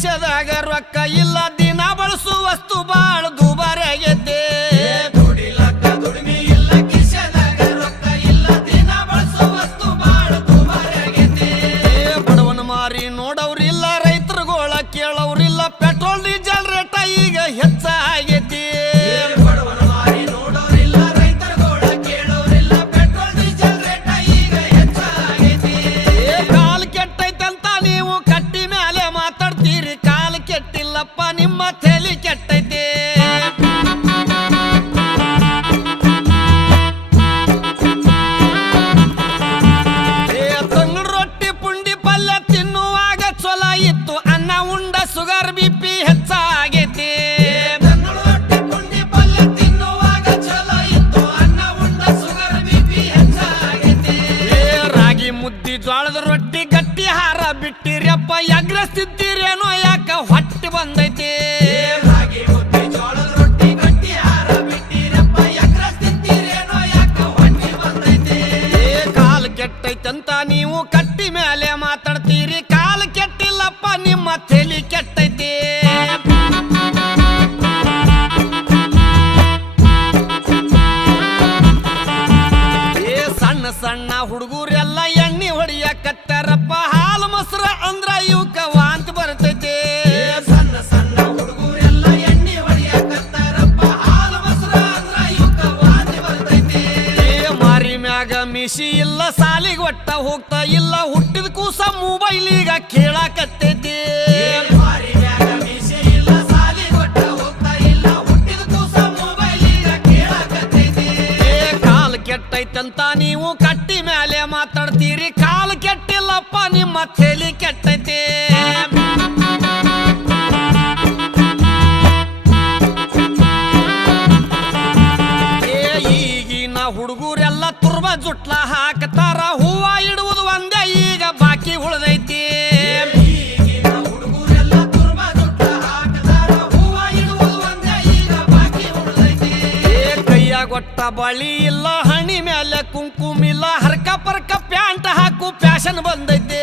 ಕಿಶದಾಗ ರೊಕ್ಕ ಇಲ್ಲ ದಿನ ಬಳಸು ವಸ್ತು ಬಾಳ ದುಬಾರಿ ಆಗೈತೆ ಬಡವನ ಮಾರಿ ನೋಡವ್ರಿಲ್ಲ ರೈತರುಗಳ ಕೇಳವ್ರಿಲ್ಲ ಪೆಟ್ರೋಲ್ ಡೀಸೆಲ್ ರೇಟ ಈಗ ಹೆಚ್ಚಾಗೈತಿ ಕಾಲ್ ಕೆಟ್ಟೈತಂತ ನೀವು ಕಟ್ಟಿ ಮೇಲೆ ಮಾತಾಡ್ತೀರಿ ಕಾಲ್ ಕೆಟ್ಟಿಲ್ಲಪ್ಪ ನಿಮ್ಮ ತಲೆ ಕೆಟ್ಟೈತಿ ತಂಗಡ ರೊಟ್ಟಿ ಪುಂಡಿ ಪಲ್ಯ ತಿನ್ನುವಾಗ ಚೊಲ ಇತ್ತು ಅನ್ನ ಉಂಡ ಸುಗರ್ ಬಿಪಿ ಹೆಚ್ಚಾಗೈತಿ ರಾಗಿ ಮುದ್ದಿ ಜೋಳದ ರೊಟ್ಟಿ ಗಟ್ಟಿ ಹಾರ ಬಿಟ್ಟಿರಪ್ಪ ಎಗ್ರಸ್ತಿದ್ದೀರೇನೋ ಯಾಕ ಹೊಟ್ಟೆ ಬಂದೈತಿ ಕಾಲ್ ಕೆಟ್ಟೈತಂತ ನೀವು ಕಟ್ಟಿ ಮೇಲೆ ಮಾತಾಡ್ತೀರಿ ಕಾಲ್ ಕೆಟ್ಟಿಲ್ಲಪ್ಪ ನಿಮ್ಮ ತಲೆ ಕೆಟ್ಟೈತಿ ಸಣ್ಣ ಸಣ್ಣ ಹುಡುಗರೆಲ್ಲ ಎಣ್ಣೆ ಹೊಡಿಯಕತ್ತಾರಪ್ಪ ಹಾಲು ಮೊಸರ ಅಂದ್ರ ಇವಕ್ಕ ವಾಂತಿ ಬರ್ತೈತಿ ಸಣ್ಣ ಸಣ್ಣ ಹುಡುಗರೆಲ್ಲ ಎಣ್ಣೆ ಹೊಡಿಯಕತ್ತಾರಪ್ಪ ಹಾಲು ಮೊಸರ ಅಂದ್ರ ಇವಕ್ಕ ವಾಂತಿ ಬರ್ತೈತಿ ಮಾರಿ ಮ್ಯಾಗ ಮಿಸಿ ಇಲ್ಲ ಸಾಲಿಗೆ ಒಟ್ಟ ಹೋಗ್ತಾ ಇಲ್ಲ ಹುಟ್ಟಿದ ಕೂಸ ಮೊಬೈಲಿಗ ಕೇಳಾಕತ್ತೈತಿ ಕೆಟ್ಟೈತಂತ ನೀವು ಕಟ್ಟಿ ಮೇಲೆ ಮಾತಾಡ್ತೀರಿ ಕಾಲು ಕೆಟ್ಟಿಲ್ಲಪ್ಪ ನಿಮ್ಮ ತಲೆ ಕೆಟ್ಟೈತಿ ಈಗಿನ ಹುಡುಗರೆಲ್ಲ ತುರ್ಬ ಜುಟ್ಲ ಹಾಕ್ತಾರ ಹೂವ ಇಡುವುದು ಒಂದೇ ಈಗ ಬಾಕಿ ಉಳ್ದೈತಿ ಗೊಟ್ಟ ಬಳಿ ಇಲ್ಲ ಹಣಿ ಮೇಲೆ ಕುಂಕುಮಿಲ್ಲ ಹರ್ಕ ಪರ್ಕ ಪ್ಯಾಂಟ್ ಹಾಕು ಫ್ಯಾಷನ್ ಬಂದೈತಿ